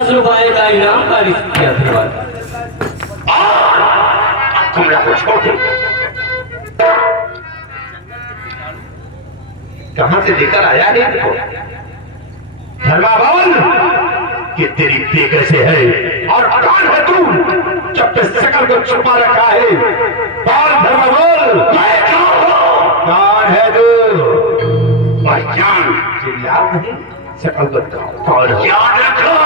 रुपए का इनाम का रिस्क किया धन्यवाद। तुमरा को छोड़ दे। कहां से लेकर आया है इनको? धर्मा बावन कि तेरी पे कैसे है और कौन है तू? जब तक शकल को छुपा रखा है बोल धर्मा बोल, मैं कौन हूं? कौन है तू? पहचान याद नहीं? शकल बताओ और याद रखो।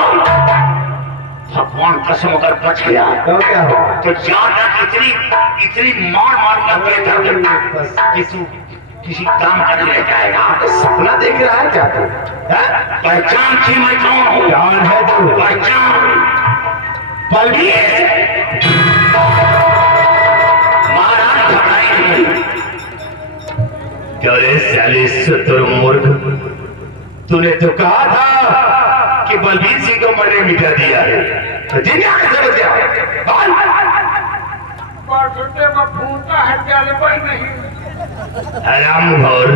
भगवान कसम अगर बच गया तो क्या होगा? तो याद रख इतनी मार मारूंगा कि किसी काम का नहीं रह जाएगा। सपना देख रहा है क्या तू? पहचान थी मैं कौन हूँ? कौन है तू? पहचान बलबीर। महाराज घबराए नहीं। क्या रे साले शुतुरमुर्ग, तूने तो कहा था कि बलबीर सिंह को मैंने मिटा दिया है, तो जिन्या कैसे बच गया? हराम घोर,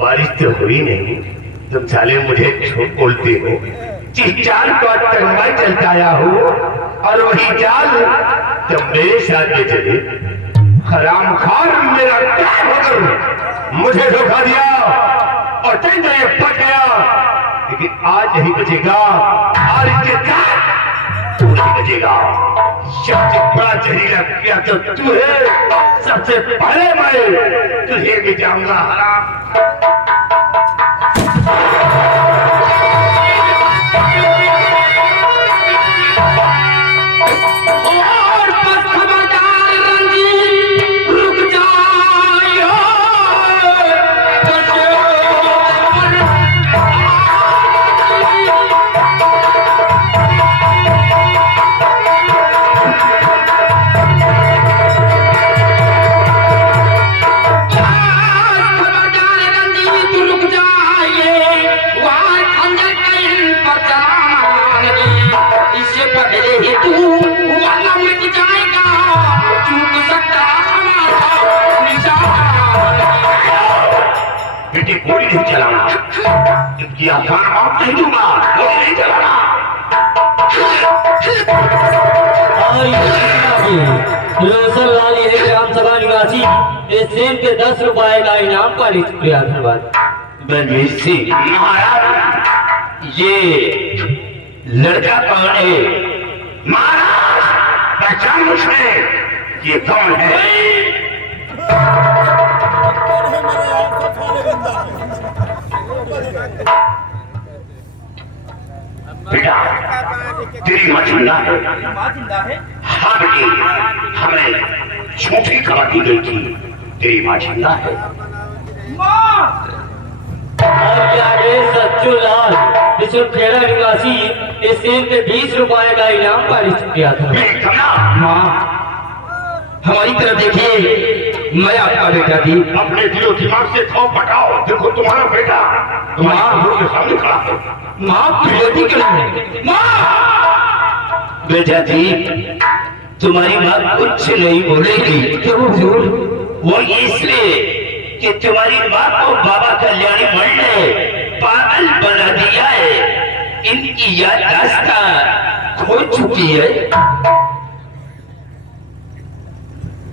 बारिश तो हुई नहीं, तुम साले मुझे झूठ बोलते हो। जिस चाल को मैं चलता आया हूँ और वही चाल जब मेरे साथ में चले, हराम खान मेरा क्या होकर मुझे धोखा दिया और तुम ये बच गया, लेकिन आज नहीं बचेगा और इसके साथ तू नहीं बचेगा। सबसे बड़ा जहरीला किया तो तू है, सबसे पहले मैं तुझे मिटाऊंगा हराम। गोली नहीं चलाना, इनकी आसान मौत नहीं दूंगा। गोली नहीं चलाना। रोशन लाल ये ग्राम सभा निवासी इस सेम के 10 रुपए का इनाम का रिस्क किया धन्यवाद। बलबीर सिंह महाराज, ये लड़का कौन है? महाराज पहचान मुझे, ये कौन है? बेटा तेरी माँ जिंदा है? हाँ बेटी, हमें झूठी खबर दी गई थी, तेरी माँ जिंदा है। और क्या रे सच्चू लाल बिशुनखेड़ा निवासी इस सेम के 20 रुपए का इनाम का रिस्क किया था। माँ हमारी तरफ देखिए, मैं आपका बेटा थी। अपने दिलो दिमाग से खौफ हटाओ, देखो तुम्हारा बेटा तुम्हारे के सामने खड़ा है। माँ बेटी करें। माँ बेटा जी, तुम्हारी माँ कुछ नहीं बोलेगी। क्यों झूठ? वो इसलिए कि तुम्हारी माँ को बाबा कल्याणी मल ने पागल बना दिया है, इनकी याददाश्त खो चुकी है।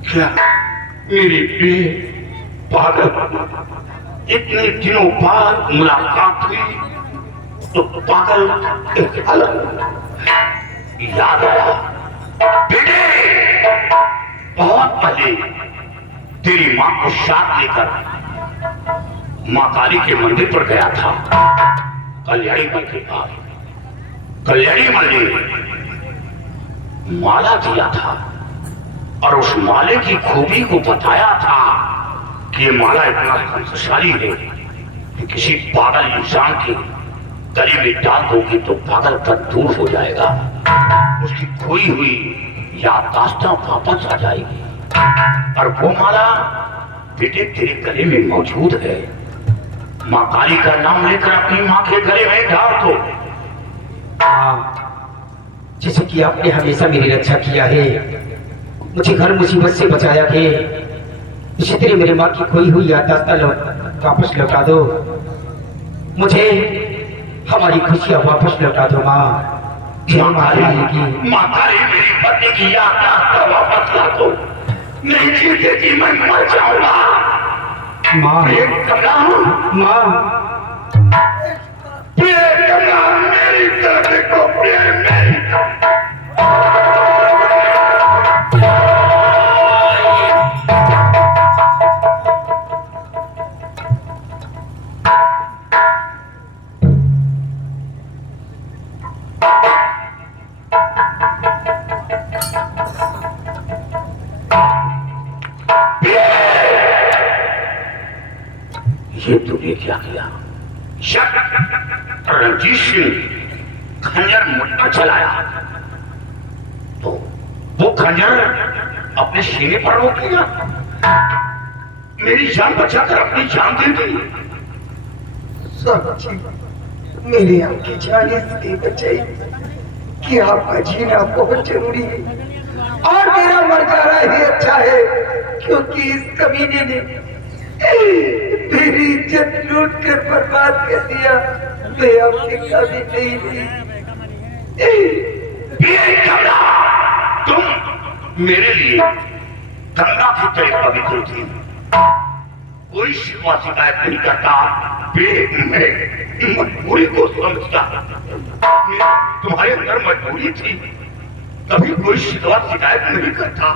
क्या मेरी प्रिय पागल? इतने दिनों बाद मुलाकात हुई तो पागल एक अलग याद आया। बेटे बहुत पहले तेरी माँ को साथ लेकर माँ काली के मंदिर पर गया था, कल्याणी मल के पास। कल्याणी मल ने माला दिया था और उस माले की खूबी को बताया था कि ये माला इतना शक्तिशाली है कि किसी पागल इंसान के गले में डाल दोगे तो पागल का दूर हो जाएगा, उसकी खोई हुई याददाश्तें वापस आ जाएगी। और वो माला बेटे तेरे गले में मौजूद है। माँ काली का नाम लेकर अपनी माँ के गले में डाल दो। जैसे कि आपने हमेशा मेरी रक्षा किया है, मुझे हर मुसीबत से बचाया है, इसी तरह मेरी माँ की खोई हुई याददाश्त वापस लौटा दो। मुझे हमारी खुशियां वापस लौटा दो माँ। जय माँ काली की। मातारी मेरी पति की यात्रा वापस ला दो, नहीं जीते जी मैं मर जाऊंगा। माँ कमला, माँ कमला मेरी तरफ देखो, मेरी ये तूने क्या किया? रंजीत सिंह खंजर मुझ चलाया तो वो खंजर अपने सीने पर रोक लिया, मेरी जान बचाकर अपनी जान दे दी। स्वामी जी, मेरी आपकी जान इसलिए बचाई कि आपका जीना बहुत जरूरी है और मेरा मर जाना ही अच्छा है, क्योंकि इस कमीने ने मेरी इज्जत लूट कर बर्बाद कर दिया। मैं आपके काबिल नहीं थी। तुम मेरे लिए गंगा की तरह पवित्र थी, कोई शिकवा शिकायत नहीं करता, मैं मजबूरी को समझता। तुम्हारे अंदर मजबूरी थी, कभी कोई शिकवा शिकायत नहीं करता।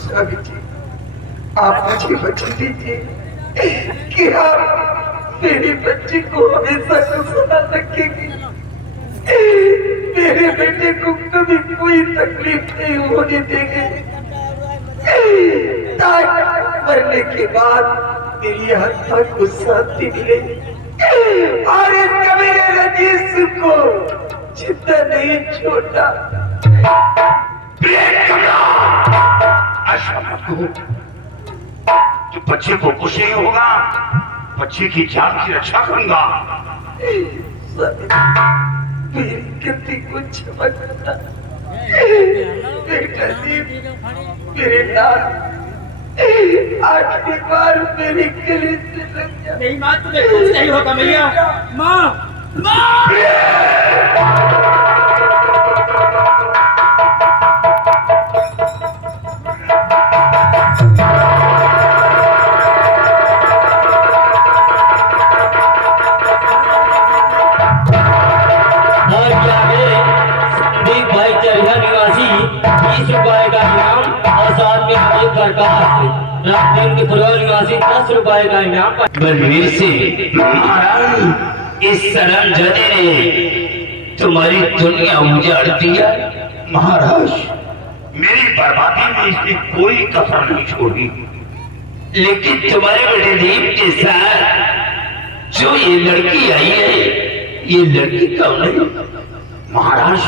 स्वामी जी, आप मुझे बचा दीजिए कि आप मेरी बच्ची को हमेशा खुशहाल रखेंगे, मेरे बेटे को कभी कोई तकलीफ नहीं होने देंगे, ताकि मरने के बाद मेरी आत्मा को शांति मिले और इस कबीरे रजीस को जिंदा नहीं छोड़ना। ऐसा मत कहो, तो बच्चे को कुछ नहीं होगा, बच्चे की जान की रक्षा करूंगा। मेरी गलती को क्षमा करना। बेटा जी, मेरे लाल आखिरी बार मेरी गले से लग जा। नहीं माँ, तुम्हें कुछ नहीं होगा मैया। माँ, ₹10 का इनाम। बलवीर सिंह महाराज, इस शर्मजादे ने तुम्हारी दुनिया उजाड़ दिया। महाराज, मेरी बर्बादी में इसने कोई कसर नहीं छोड़ी, लेकिन तुम्हारे बेटे दीप के साथ जो ये लड़की आई है, ये लड़की कौन है? महाराज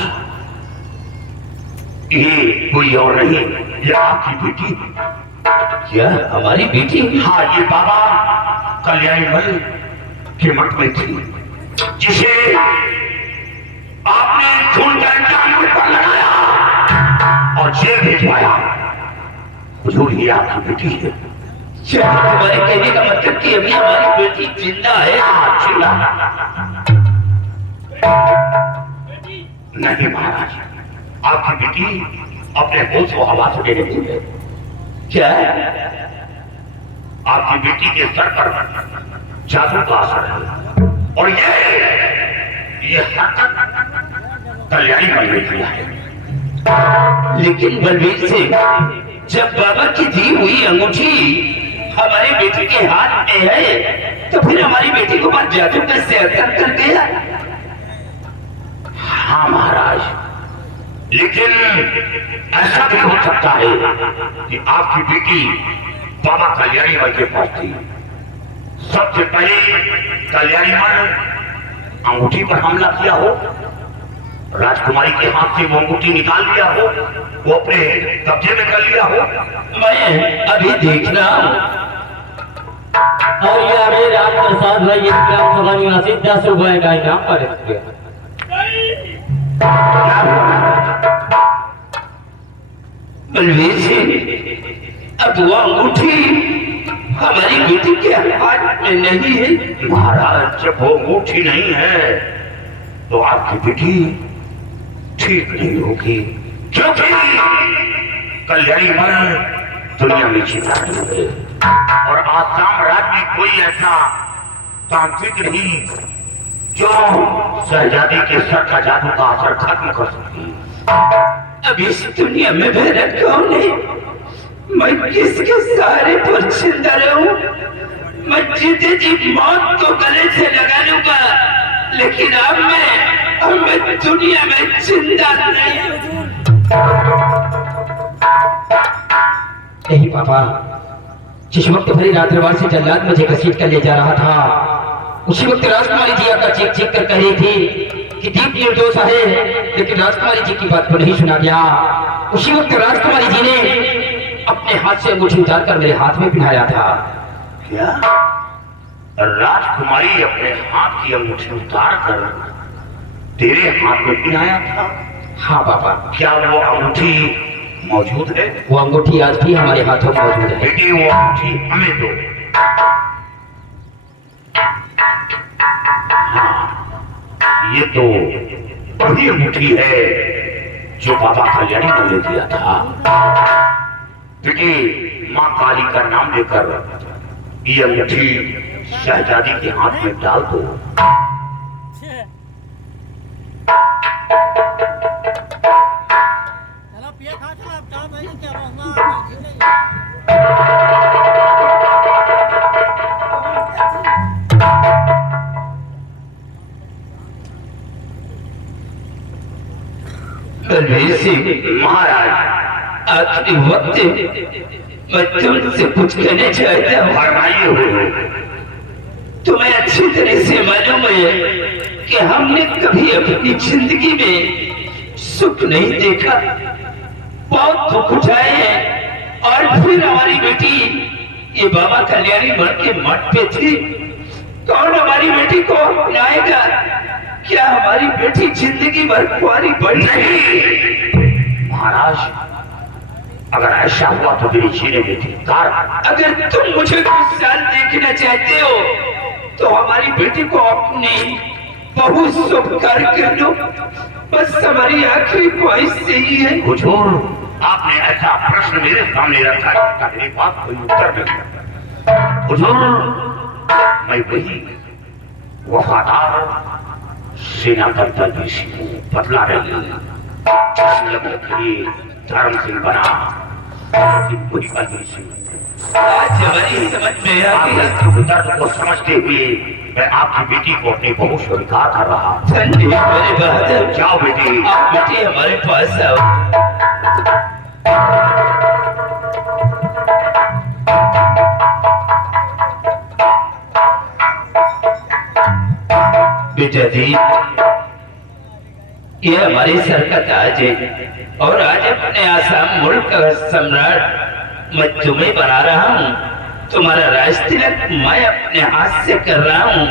ये कोई और नहीं, ये आपकी बेटी। क्या हमारी बेटी? हाँ, ये बाबा कल्याणी मल के मठ में थी, जिसे आपने खून का इल्जाम मुझ पर लगाया और जेल भिजवाया। हुजूर, ये आपकी बेटी है। क्या तुम्हारे कहने का मतलब कि अभी हमारी बेटी जिंदा है? जिंदा नहीं महाराज, आपकी बेटी अपने होश को हवा से देने दी है। क्या? आपकी बेटी के सर पर जादू का असर है और ये हरकत कल्याणी मल ने किया है। लेकिन बलवीर सिंह, जब बाबा की दी हुई अंगूठी हमारे बेटी के हाथ में है, तो फिर हमारी बेटी को बात जादू कैसे असर कर गया? हाँ महाराज, लेकिन ऐसा भी हो सकता है कि आपकी बेटी बाबा कल्याणी मल के पास थी। सबसे पहले कल्याणी मल अंगूठी पर हमला किया हो, राजकुमारी के हाथ से वो अंगूठी निकाल लिया हो, वो अपने कब्जे में कर लिया हो। मैं अभी देखना। और ये हमें राम प्रसाद भाई ग्राम सभा निवासी ₹10 का इनाम पलट गया। बलवीर सिंह, अब वो अंगूठी हमारी बेटी के हाथ में नहीं है। महाराज, जब वो अंगूठी नहीं है तो आपकी बेटी ठीक नहीं होगी, क्योंकि कल्याणी मल दुनिया में जीता नहीं है और आसाम राज्य में कोई ऐसा तांत्रिक नहीं जो शहजादी के सर का जादू का असर खत्म कर सकती है। अब इस दुनिया में मेरा कौन है? मैं किसके सहारे पर जिंदा रहूं? मैं जीते जी मौत को गले से लगा लूंगा, लेकिन अब मैं दुनिया में जिंदा नहीं पापा, जिस वक्त भरी रात दरबार से जल्लाद मुझे घसीट कर ले जा रहा था, उसी वक्त राजकुमारी जी आकर चीख चीख कर कह रही थी कि दीप निर्दोष है, लेकिन राजकुमारी जी की बात को नहीं सुना गया। उसी वक्त राजकुमारी जी ने अपने हाथ से अंगूठी उतार कर मेरे हाथ में पहनाया था। क्या राजकुमारी अपने हाथ की अंगूठी उतार कर तेरे हाथ में पहनाया था? हाँ पापा। क्या वो अंगूठी मौजूद है? वो अंगूठी आज भी हमारे हाथों में मौजूद है। बेटी वो अंगूठी हमें दो। हाँ, ये तो वही अंगूठी है जो बाबा कल्याणी को ले दिया था। बेटी माँ काली का नाम लेकर ये अंगूठी शहजादी के हाथ में डाल दो। बलबीर सिंह महाराज, आखिरी वक्त मैं तुमसे कुछ कहना चाहता हूँ। फरमाइए हो। तुम्हें अच्छी तरह से मालूम है कि हमने कभी अपनी जिंदगी में सुख नहीं देखा, बहुत दुख उठाए हैं, और फिर हमारी बेटी ये बाबा कल्याणी मठ के मठ पे थी। कौन हमारी बेटी को अपनाएगा? क्या हमारी बेटी जिंदगी भर कुंवारी बन नहीं महाराज, अगर ऐसा हुआ तो मेरी जीने में धिक्कार। अगर तुम मुझे कुछ साल देखना चाहते हो तो हमारी बेटी को अपनी बहू स्वीकार कर लो, बस हमारी आखिरी ख्वाहिश यही है। हुजूर, आपने ऐसा प्रश्न मेरे सामने रखा जिसका मेरे पास कोई उत्तर नहीं। हुजूर, मैं वही वफादार सेना करता किसी को बदला नहीं, धर्म सिंह बना वही बदली सिंह। आज हमारी समझ में आ गया। दर्द को समझते हुए मैं आपकी बेटी को अपनी बहू स्वीकार कर रहा। ठंडी मेरे बहादुर, जाओ बेटी, आप बेटी हमारे पास आओ। बेटा जी, ये हमारी सर का ताज है, और आज अपने आसाम मुल्क का सम्राट मैं तुम्हें बना रहा हूँ। तुम्हारा राज तिलक मैं अपने हाथ से कर रहा हूँ।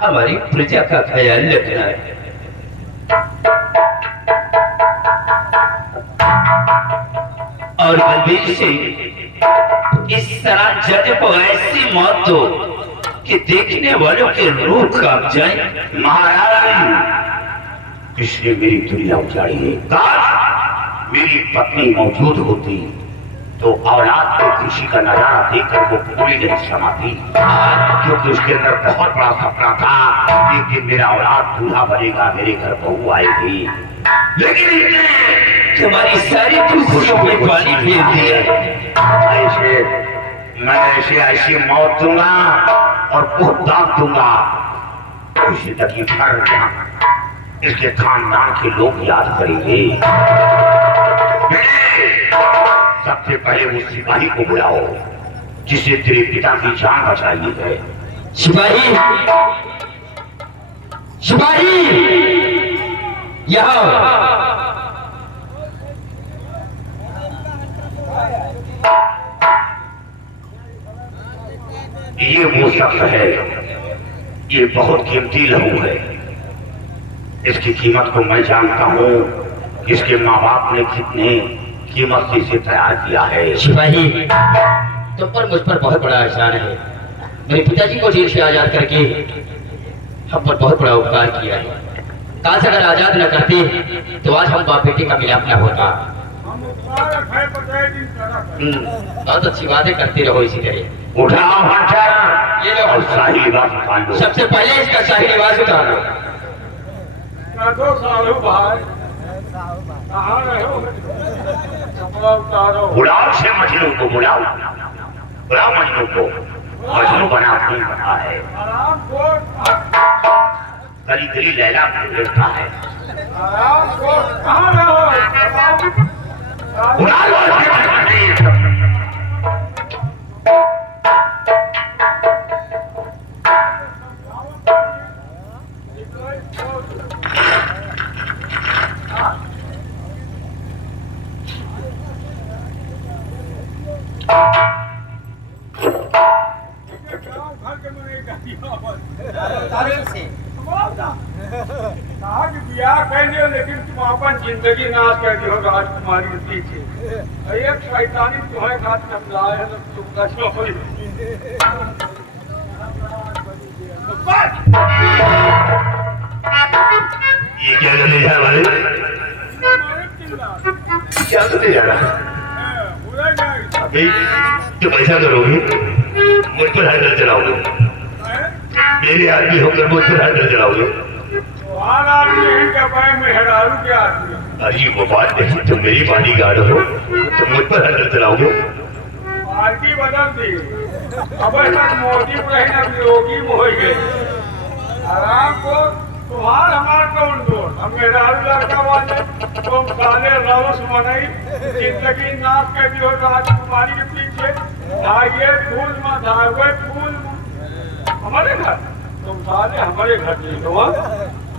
हमारी प्रजा का ख्याल रखना है। और बलबीर सिंह, इस तरह जज को ऐसी मौत दो कि देखने वालों के रूह कांप जाए। महाराज, इसने मेरी दुनिया उजाड़ी है। काश मेरी पत्नी मौजूद होती तो औलाद के खुशी का नजारा देखकर वो पूरी नहीं समाती, क्योंकि उसके अंदर बहुत बड़ा सपना था एक दिन मेरा औलाद दूल्हा बनेगा, मेरे घर बहू आएगी। लेकिन तुम्हारी सारी खुशियों में पानी फेर दिया। मैं ऐसे ऐसी मौत दूंगा और बहुत दाग दूंगा, इसी तक भर इसके खानदान के लोग याद करेंगे। सबसे पहले उस सिपाही को बुलाओ जिसे तेरे पिता की जान बचाई है। सिपाही, सिपाही, यहाँ ये वो शख्स है, ये बहुत कीमती लहू है। इसकी कीमत को मैं जानता हूँ, इसके माँ बाप ने कितने कीमत से इसे तैयार किया है। सिपाही, तुम पर मुझ पर बहुत बड़ा एहसान है। मेरे पिताजी को जेल से आजाद करके हम पर बहुत बड़ा उपकार किया है। काश अगर आजाद न करते तो आज हम बाप बेटे का मिलाप न होता। बहुत अच्छी बातें करते रहो इसी तरह। उठाओ हथियार ये लो और शाही लिबास पहन लो। सबसे पहले इसका शाही लिबास उतार लो। बुलाओ से मजनू को, बुलाओ बुलाओ मजनू को। मजनू बना नहीं बना है, गली गली लैला लड़ता है। बुला लो लेकिन तुम अपन जिंदगी नाश कर दियो राजकुमारी के पीछे। एक शैतानी तुम्हारे साथ टकराए है तो तुम कैसे होई? ये क्या करने जा रहा है? क्या करने जा रहा है? अभी तुम ऐसा करोगे, मुझ पर हैंडल चलाओगे, मेरे आदमी होकर मुझ पर हैंडल चलाओगे। अरे वो बात नहीं, तुम मेरी बॉडी गार्ड हो, तुम मुझ पर हैंडल चलाओगे। पार्टी बदल दी, अब तक मोदी रहना योगी हो गए। आराम को तुम्हार हमार कौन दो, हम मेरा लड़का वाले तुम साले रवस मनाई जिंदगी नाश कर दी हो राजकुमारी के पीछे। धागे फूल में धागे फूल हमारे घर, तुम साले हमारे घर नहीं हो।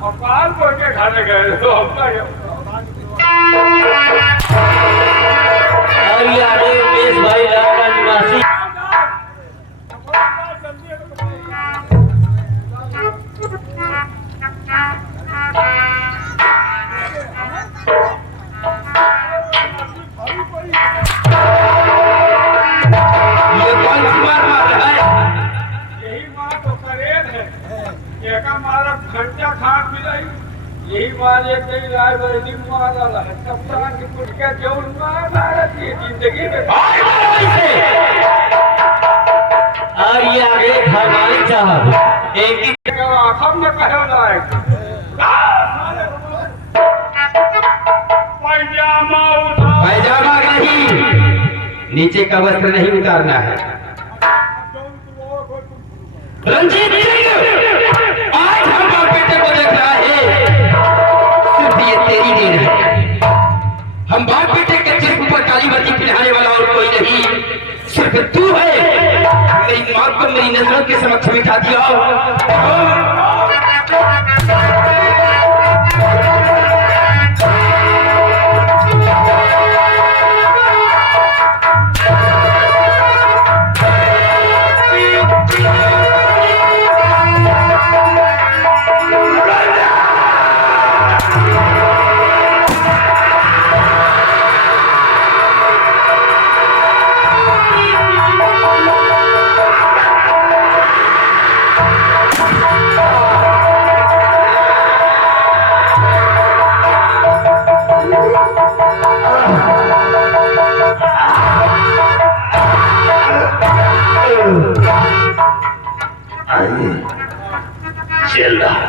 अकाल पर के घर गए हो हमका उमेश भाई लाल निवासी घंटा खाट मिलाई यही बात एक कई राय वर्दी मारा है कप्तान की कुछ का जौन मारा थी जिंदगी में। और ये आगे भगवान साहब एक ही आखम ने कहो लायक पैजामा उठा, पैजामा नहीं, नीचे का वस्त्र नहीं उतारना है। रंजीत आज हम बाप बेटे को देख रहा है, सिर्फ ये तेरी देन है। हम बाप बेटे के सिर्फ ऊपर काली वर्दी पहनाने वाला और कोई नहीं, सिर्फ तू है। मेरी मां को मेरी नजरों के समक्ष बिठा दिया। चल रहा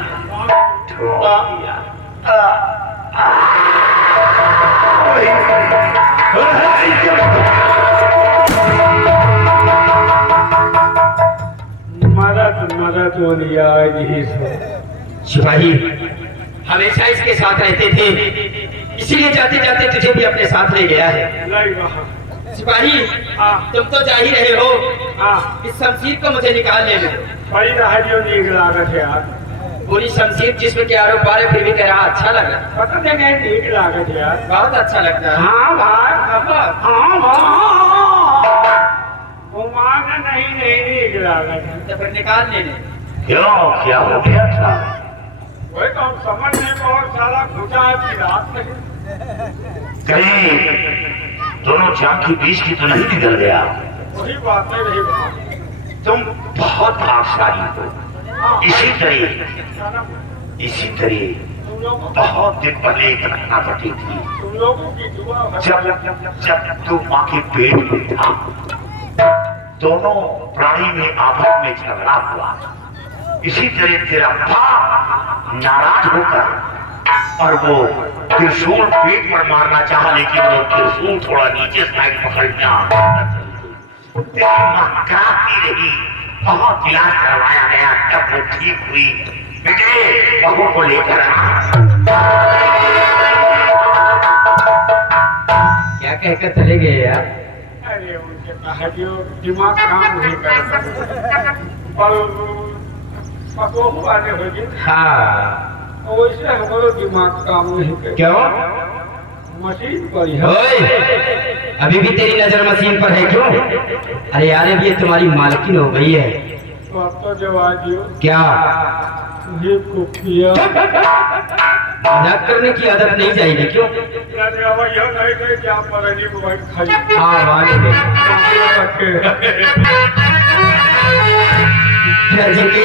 मदद हो लिया यही सो। सिपाही हमेशा इसके साथ रहते थे, इसीलिए जाते जाते तुझे भी अपने साथ ले गया है। नहीं वहाँ सिपाही तुम तो जा ही रहे हो, इस शमशीर को मुझे निकाल ले लो। बड़ी राहरियों नीक लागत है यार, पूरी शमशीर जिसमें के आरोप बारे फिर भी कह रहा अच्छा लग रहा। पता नहीं नीक लागत है यार, बहुत अच्छा लगता है। हाँ भाई हाँ भाई घुमान नहीं नीक लागत है तो फिर निकाल ले ले। क्यों, क्या हो गया था? वही तो हम समझ नहीं पाओ साला घुटा है कि रात नहीं। कहीं दोनों जान की बीच की तो नहीं निकल गया? वही बातें रही बात। तुम बहुत भागशाली हो। इसी तरह लोगों बहुत दिन पहले एक घटना घटी थी। तुम लोगों की दुआ जब तू माँ के पेट में था, दोनों प्राणी में आपस में झगड़ा हुआ। इसी तरह तेरा बाप नाराज होकर और वो त्रिशूल पेट पर मारना चाहा, लेकिन वो त्रिशूल थोड़ा नीचे साइड पकड़ना तेरी माँ कराती रही। बहुत इलाज करवाया गया, तब वो ठीक हुई। बेटे बहू को लेकर क्या कहकर चले गए यार? अरे उनके कहा जो दिमाग काम नहीं करता, बल पकोह वाले हो गए, हाँ, वैसे हमारा दिमाग काम नहीं करता। क्यों? मशीन पर है। ओए, अभी भी तेरी नजर मशीन पर है क्यों? अरे यार अब ये तुम्हारी मालकिन हो गई है। तो अब तो जवाब दियो, क्या ये कुपिया मजाक करने की आदत नहीं जाएगी क्यों? अरे अब यह नहीं गए क्या पर नहीं मोबाइल खाई हाँ वाली रखे जी की